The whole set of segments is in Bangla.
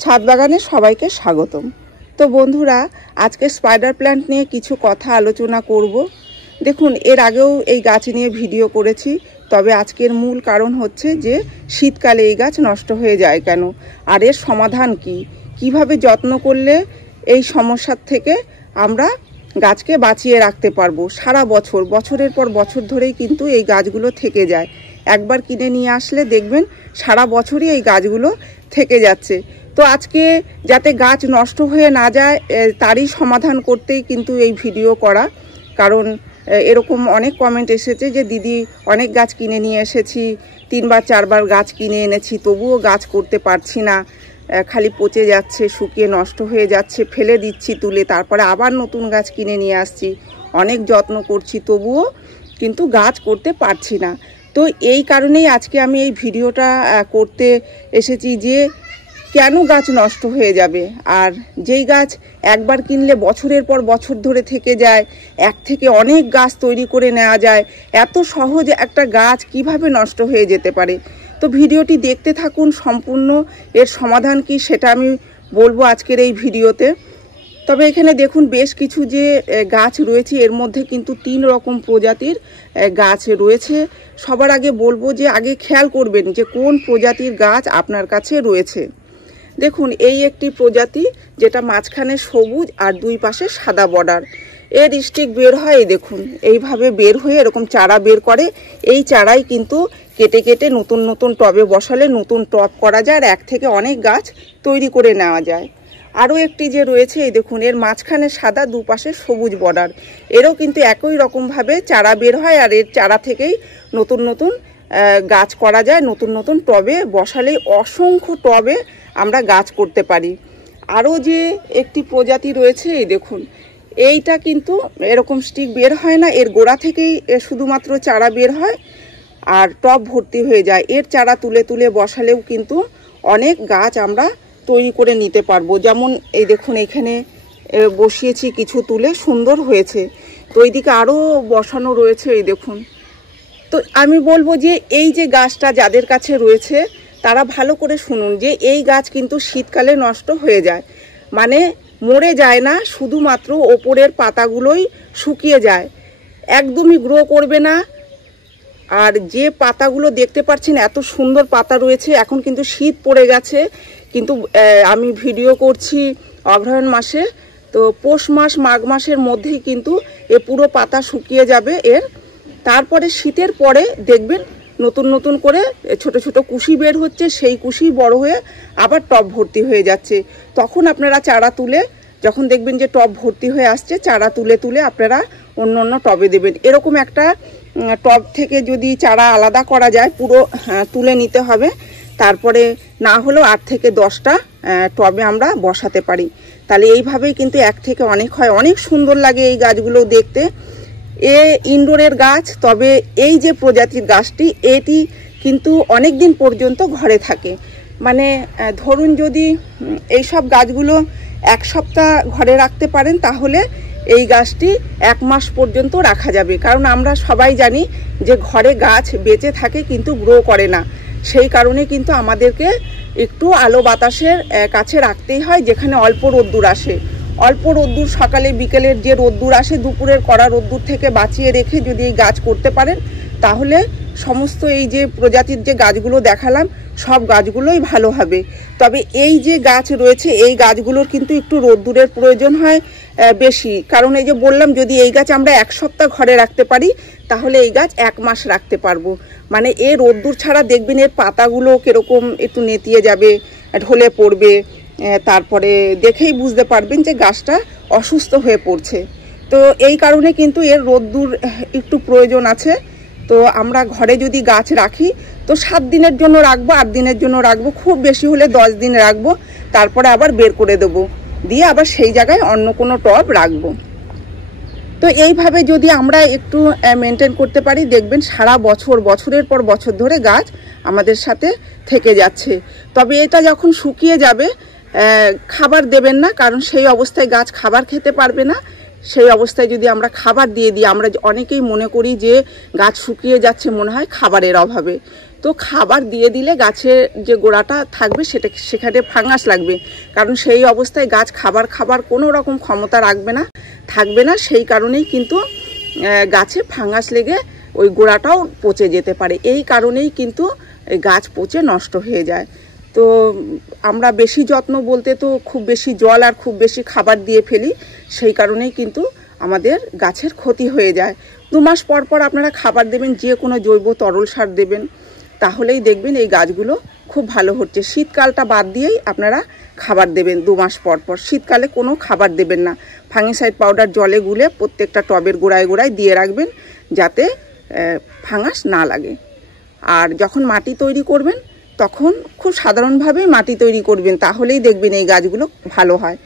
ছাদ বাগানে সবাইকে স্বাগতম। তো বন্ধুরা, আজকে স্পাইডার প্ল্যান্ট নিয়ে কিছু কথা আলোচনা করব। দেখুন, এর আগেও এই গাছ নিয়ে ভিডিও করেছি, তবে আজকের মূল কারণ হচ্ছে যে শীতকালে এই গাছ নষ্ট হয়ে যায় কেন, আর এর সমাধান কি, কিভাবে যত্ন করলে এই সমস্যার থেকে আমরা গাছকে বাঁচিয়ে রাখতে পারবো সারা বছর, বছরের পর বছর ধরেই কিন্তু এই গাছগুলো থেকে যায়। একবার কিনে নিয়ে আসলে দেখবেন সারা বছরই এই গাছগুলো থেকে যাচ্ছে। তো আজকে যাতে গাছ নষ্ট হয়ে না যায় তারই সমাধান করতেই কিন্তু এই ভিডিও করা। কারণ এরকম অনেক কমেন্ট এসেছে যে দিদি অনেক গাছ কিনে নিয়ে এসেছি, 3বার 4বার গাছ কিনে এনেছি, তবুও গাছ করতে পারছি না, খালি পচে যাচ্ছে, শুকিয়ে নষ্ট হয়ে যাচ্ছে, ফেলে দিচ্ছি তুলে, তারপরে আবার নতুন গাছ কিনে নিয়ে আসছি, অনেক যত্ন করছি, তবুও কিন্তু গাছ করতে পারছি না। তো এই কারণেই আজকে আমি এই ভিডিওটা করতে এসেছি যে কেন গাছ নষ্ট হয়ে যাবে, আর যেই গাছ একবার কিনলে বছরের পর বছর ধরে থেকে যায়, এক থেকে অনেক গাছ তৈরি করে নেওয়া যায়, এত সহজ একটা গাছ কিভাবে নষ্ট হয়ে যেতে পারে। তো ভিডিওটি দেখতে থাকুন, সম্পূর্ণ এর সমাধান কি সেটা আমি বলবো আজকের এই ভিডিওতে। তবে এখানে দেখুন বেশ কিছু যে গাছ রয়েছে, এর মধ্যে কিন্তু 3 রকম প্রজাতির গাছ রয়েছে। সবার আগে বলবো যে আগে খেয়াল করবেন যে কোন প্রজাতির গাছ আপনার কাছে রয়েছে। দেখুন, এই একটি প্রজাতি যেটা মাঝখানে সবুজ আর 2 পাশে সাদা বর্ডার, এর স্টিক বের হয়, দেখুন এইভাবে বের হয়ে এরকম চারা বের করে। এই চারাই কিন্তু কেটে কেটে নতুন নতুন টবে বসালে নতুন টব করা যায়, আর এক থেকে অনেক গাছ তৈরি করে নেওয়া যায়। আরও একটি যে রয়েছে, এই দেখুন, এর মাঝখানে সাদা, 2 পাশে সবুজ বর্ডার, এরও কিন্তু একই রকমভাবে চারা বের হয়, আর এর চারা থেকেই নতুন নতুন গাছ করা যায়, নতুন নতুন টবে বসালেই অসংখ্য টবে আমরা গাছ করতে পারি। আরও যে একটি প্রজাতি রয়েছে, এই দেখুন, এইটা কিন্তু এরকম স্টিক বের হয় না, এর গোড়া থেকেই শুধুমাত্র চারা বের হয় আর টব ভর্তি হয়ে যায়। এর চারা তুলে তুলে বসালেও কিন্তু অনেক গাছ আমরা তৈরি করে নিতে পারবো। যেমন এই দেখুন, এখানে বসিয়েছি কিছু তুলে, সুন্দর হয়েছে। তো এইদিকে আরও বসানো রয়েছে, এই দেখুন। তো আমি বলবো যে এই যে গাছটা যাদের কাছে রয়েছে তারা ভালো করে শুনুন যে এই গাছ কিন্তু শীতকালে নষ্ট হয়ে যায়, মানে মরে যায় না, শুধুমাত্র ওপরের পাতাগুলোই শুকিয়ে যায়, একদমই গ্রো করবে না। আর যে পাতাগুলো দেখতে পাচ্ছেন এত সুন্দর পাতা রয়েছে, এখন কিন্তু শীত পড়ে গেছে, কিন্তু আমি ভিডিও করছি অগ্রহায়ণ মাসে, তো পৌষ মাস মাঘ মাসের মধ্যেই কিন্তু এ পুরো পাতা শুকিয়ে যাবে এর। তারপরে শীতের পরে দেখবেন নতুন নতুন করে ছোট ছোট কুশি বের হচ্ছে, সেই কুশি বড় হয়ে আবার টব ভর্তি হয়ে যাচ্ছে। তখন আপনারা চারা তুলে, যখন দেখবেন যে টব ভর্তি হয়ে আসছে, চারা তুলে তুলে আপনারা অন্য অন্য টবে দেবেন। এরকম একটা টব থেকে যদি চারা আলাদা করা যায়, পুরো তুলে নিতে হবে, তারপরে না হলেও 8 থেকে 10টা টবে আমরা বসাতে পারি। তাহলে এইভাবেই কিন্তু এক থেকে অনেক হয়, অনেক সুন্দর লাগে এই গাছগুলো দেখতে। এ ইনডোরের গাছ, তবে এই যে প্রজাতির গাছটি, এটি কিন্তু অনেক দিন পর্যন্ত ঘরে থাকে। মানে ধরুন যদি এই সব গাছগুলো 1 সপ্তাহ ঘরে রাখতে পারেন, তাহলে এই গাছটি 1 মাস পর্যন্ত রাখা যাবে। কারণ আমরা সবাই জানি যে ঘরে গাছ বেঁচে থাকে কিন্তু গ্রো করে না, সেই কারণে কিন্তু আমাদেরকে একটু আলো বাতাসের কাছে রাখতেই হয়, যেখানে অল্প রোদ্দুর আসে। অল্প রোদ্দুর সকালে বিকেলের যে রোদ্দুর আসে, দুপুরের কড়া রোদ্দুর থেকে বাঁচিয়ে রেখে যদি এই গাছ করতে পারেন, তাহলে সমস্ত এই যে প্রজাতির যে গাছগুলো দেখালাম সব গাছগুলোই ভালো হবে। তবে এই যে গাছ রয়েছে, এই গাছগুলোর কিন্তু একটু রোদ্দুরের প্রয়োজন হয় বেশি। কারণ এই যে বললাম, যদি এই গাছ আমরা 1 সপ্তাহ ঘরে রাখতে পারি, তাহলে এই গাছ 1 মাস রাখতে পারবো। মানে এই রোদ্দুর ছাড়া দেখবেন এর পাতাগুলো কীরকম একটু নেতিয়ে যাবে, ঢলে পড়বে, তারপরে দেখেই বুঝতে পারবেন যে গাছটা অসুস্থ হয়ে পড়ছে। তো এই কারণে কিন্তু এর রোদ্দুর একটু প্রয়োজন আছে। তো আমরা ঘরে যদি গাছ রাখি, তো 7 দিনের জন্য রাখবো, 8 দিনের জন্য রাখবো, খুব বেশি হলে 10 দিন রাখবো, তারপরে আবার বের করে দেবো, দিয়ে আবার সেই জায়গায় অন্য কোনো টব রাখবো। তো এইভাবে যদি আমরা একটু মেনটেন করতে পারি, দেখবেন সারা বছর, বছরের পর বছর ধরে গাছ আমাদের সাথে থেকে যাচ্ছে। তবে এটা যখন শুকিয়ে যাবে, খাবার দেবেন না, কারণ সেই অবস্থায় গাছ খাবার খেতে পারবে না। সেই অবস্থায় যদি আমরা খাবার দিয়ে দিই, আমরা অনেকেই মনে করি যে গাছ শুকিয়ে যাচ্ছে মনে হয় খাবারের অভাবে, তো খাবার দিয়ে দিলে গাছের যে গোড়াটা থাকবে সেখানে ফাঙ্গাস লাগবে, কারণ সেই অবস্থায় গাছ খাবার কোনো রকম ক্ষমতা থাকবে না। সেই কারণেই কিন্তু গাছে ফাঙ্গাস লেগে ওই গোড়াটাও পচে যেতে পারে। এই কারণেই কিন্তু গাছ পচে নষ্ট হয়ে যায়। তো আমরা বেশি যত্ন বলতে তো খুব বেশি জল আর খুব বেশি খাবার দিয়ে ফেলি, সেই কারণেই কিন্তু আমাদের গাছের ক্ষতি হয়ে যায়। 2 মাস পর পর আপনারা খাবার দেবেন, যে কোনো জৈব তরল সার দেবেন, তাহলেই দেখবেন এই গাছগুলো খুব ভালো হচ্ছে। শীতকালটা বাদ দিয়েই আপনারা খাবার দেবেন 2 মাস পর পর। শীতকালে কোনো খাবার দেবেন না, ফাঙ্গিসাইড পাউডার জলে গুলে প্রত্যেকটা টবের গোড়ায় গোড়ায় দিয়ে রাখবেন, যাতে ফাঙ্গাস না লাগে। আর যখন মাটি তৈরি করবেন তখন খুব সাধারণভাবেই মাটি তৈরি করবেন, তাহলেই দেখবেন এই গাছগুলো ভালো হয়।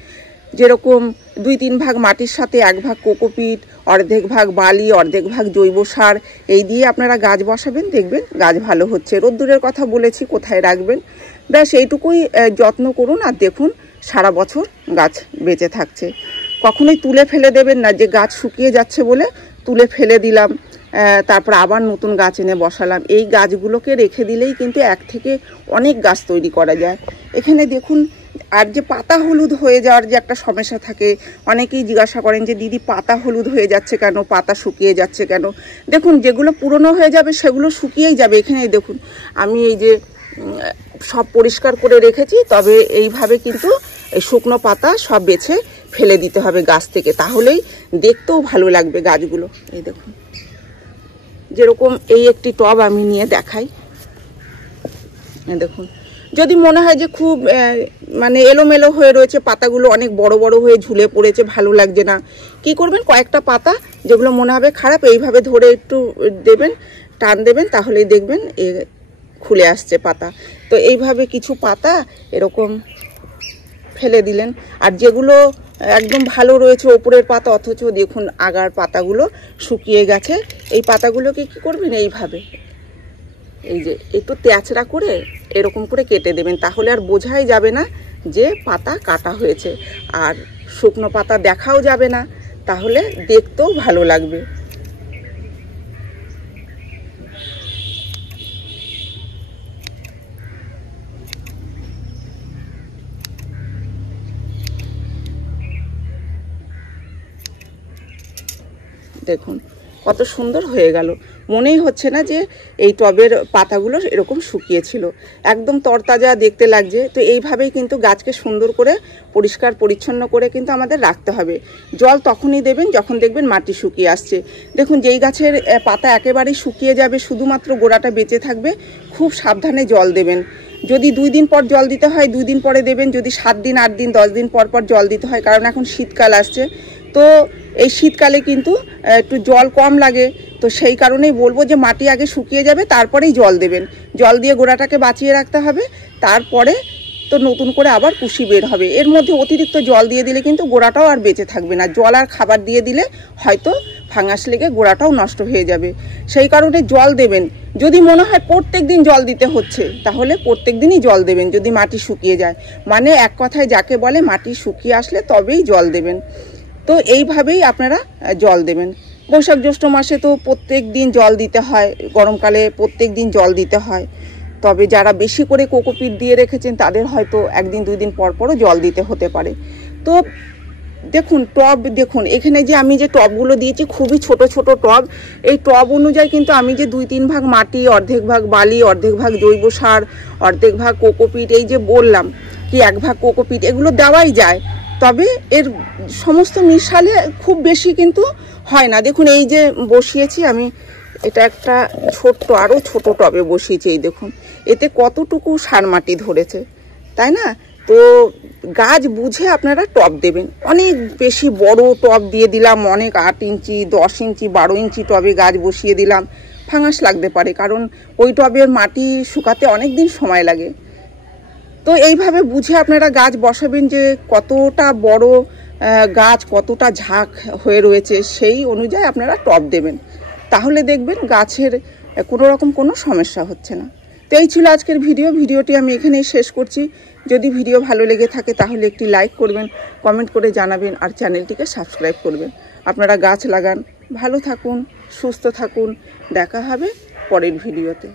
যেরকম 2-3 ভাগ মাটির সাথে 1 ভাগ কোকোপিট, অর্ধেক ভাগ বালি, অর্ধেক ভাগ জৈব সার, এই দিয়ে আপনারা গাছ বসাবেন, দেখবেন গাছ ভালো হচ্ছে। রোদ্দুরের কথা বলেছি, কোথায় রাখবেন, ব্যাস এইটুকুই যত্ন করুন। আর দেখুন সারা বছর গাছ বেঁচে থাকছে। কখনোই তুলে ফেলে দেবেন না, যে গাছ শুকিয়ে যাচ্ছে বলে তুলে ফেলে দিলাম, তারপর আবার নতুন গাছ এনে বসালাম। এই গাছগুলোকে রেখে দিলেই কিন্তু এক থেকে অনেক গাছ তৈরি করা যায়। এখানে দেখুন, আর যে পাতা হলুদ হয়ে যাওয়ার যে একটা সমস্যা থাকে, অনেকেই জিজ্ঞাসা করেন যে দিদি পাতা হলুদ হয়ে যাচ্ছে কেন, পাতা শুকিয়ে যাচ্ছে কেন। দেখুন, যেগুলো পুরনো হয়ে যাবে সেগুলো শুকিয়েই যাবে। এখানে দেখুন, আমি এই যে সব পরিষ্কার করে রেখেছি, তবে এইভাবে কিন্তু এই শুকনো পাতা সব বেছে ফেলে দিতে হবে গাছ থেকে, তাহলেই দেখতেও ভালো লাগবে গাছগুলো। এই দেখুন, যেরকম এই একটি টব আমি নিয়ে দেখাই। দেখুন, যদি মনে হয় যে খুব মানে এলোমেলো হয়ে রয়েছে, পাতাগুলো অনেক বড় বড় হয়ে ঝুলে পড়েছে, ভালো লাগছে না, কি করবেন, কয়েকটা পাতা যেগুলো মনে হবে খারাপ, এইভাবে ধরে একটু দেবেন, টান দেবেন, তাহলেই দেখবেন খুলে আসছে পাতা। তো এইভাবে কিছু পাতা এরকম ফেলে দিলেন। আর যেগুলো একদম ভালো রয়েছে ওপরের পাতা, অথচ দেখুন আগার পাতাগুলো শুকিয়ে গেছে, এই পাতাগুলোকে কি করবেন, এইভাবে এই যে একটু তেঁচড়া করে এরকম করে কেটে দেবেন, তাহলে আর বোঝাই যাবে না যে পাতা কাটা হয়েছে। আর শুকনো পাতা দেখাও যাবে না, তাহলে দেখতেও ভালো লাগবে। দেখুন কত সুন্দর হয়ে গেল, মনেই হচ্ছে না যে এই টবের পাতাগুলো এরকম শুকিয়েছিল, একদম তরতাজা দেখতে লাগছে। তো এইভাবেই কিন্তু গাছকে সুন্দর করে পরিষ্কার পরিচ্ছন্ন করে কিন্তু আমাদের রাখতে হবে। জল তখনই দেবেন যখন দেখবেন মাটি শুকিয়ে আসছে। দেখুন, যেই গাছের পাতা একেবারেই শুকিয়ে যাবে, শুধুমাত্র গোড়াটা বেঁচে থাকবে, খুব সাবধানে জল দেবেন। যদি 2 দিন পর জল দিতে হয় 2 দিন পরে দেবেন, যদি 7 দিন 8 দিন 10 দিন পর পর জল দিতে হয়, কারণ এখন শীতকাল আসছে। তো এই শীতকালে কিন্তু একটু জল কম লাগে, তো সেই কারণেই বলবো যে মাটি আগে শুকিয়ে যাবে, তারপরেই জল দেবেন। জল দিয়ে গোড়াটাকে বাঁচিয়ে রাখতে হবে, তারপরে তো নতুন করে আবার কুশি বের হবে। এর মধ্যে অতিরিক্ত জল দিয়ে দিলে কিন্তু গোড়াটাও আর বেঁচে থাকবে না। জল আর খাবার দিয়ে দিলে হয়তো ফাঙ্গাস লেগে গোড়াটাও নষ্ট হয়ে যাবে। সেই কারণে জল দেবেন। যদি মনে হয় প্রত্যেক দিন জল দিতে হচ্ছে, তাহলে প্রত্যেক দিনই জল দেবেন। যদি মাটি শুকিয়ে যায়, মানে এক কথায় যাকে বলে মাটি শুকিয়ে আসলে তবেই জল দেবেন। তো এইভাবেই আপনারা জল দেবেন। বৈশাখ জ্যৈষ্ঠ মাসে তো প্রত্যেক দিন জল দিতে হয়, গরমকালে প্রত্যেক দিন জল দিতে হয়। তবে যারা বেশি করে কোকোপিট দিয়ে রেখেছেন তাদের হয়তো 1 দিন 2 দিন পর পরও জল দিতে হতে পারে। তো দেখুন টব, দেখুন এখানে যে আমি যে টবগুলো দিয়েছি খুবই ছোট ছোট টব। এই টব অনুযায়ী কিন্তু আমি যে 2-3 ভাগ মাটি, অর্ধেক ভাগ বালি, অর্ধেক ভাগ জৈব সার, অর্ধেক ভাগ কোকোপিট, এই যে বললাম কি 1 ভাগ কোকোপিট, এগুলো দেওয়াই যায়। তবে এর সমস্ত মিশালে খুব বেশি কিন্তু হয় না। দেখুন এই যে বসিয়েছি আমি, এটা একটা ছোট্ট আরও ছোট টবে বসিয়েছি, এই দেখুন এতে কতটুকু সার মাটি ধরেছে, তাই না? তো গাছ বুঝে আপনারা টব দেবেন। অনেক বেশি বড় টব দিয়ে দিলাম, অনেক 8 ইঞ্চি 10 ইঞ্চি 12 ইঞ্চি টবে গাছ বসিয়ে দিলাম, ফাঙ্গাস লাগতে পারে, কারণ ওই টবের মাটি শুকাতে অনেক দিন সময় লাগে। তো এইভাবে বুঝে আপনারা গাছ বসাবেন, যে কতটা বড় গাছ, কতটা ঝাঁক হয়ে রয়েছে, সেই অনুযায়ী আপনারা টব দেবেন, তাহলে দেখবেন গাছের কোনো রকম কোনো সমস্যা হচ্ছে না। তো এই ছিল আজকের ভিডিওটি আমি এখানেই শেষ করছি। যদি ভিডিও ভালো লেগে থাকে তাহলে একটি লাইক করবেন, কমেন্ট করে জানাবেন, আর চ্যানেলটিকে সাবস্ক্রাইব করবেন। আপনারা গাছ লাগান, ভালো থাকুন, সুস্থ থাকুন, দেখা হবে পরের ভিডিওতে।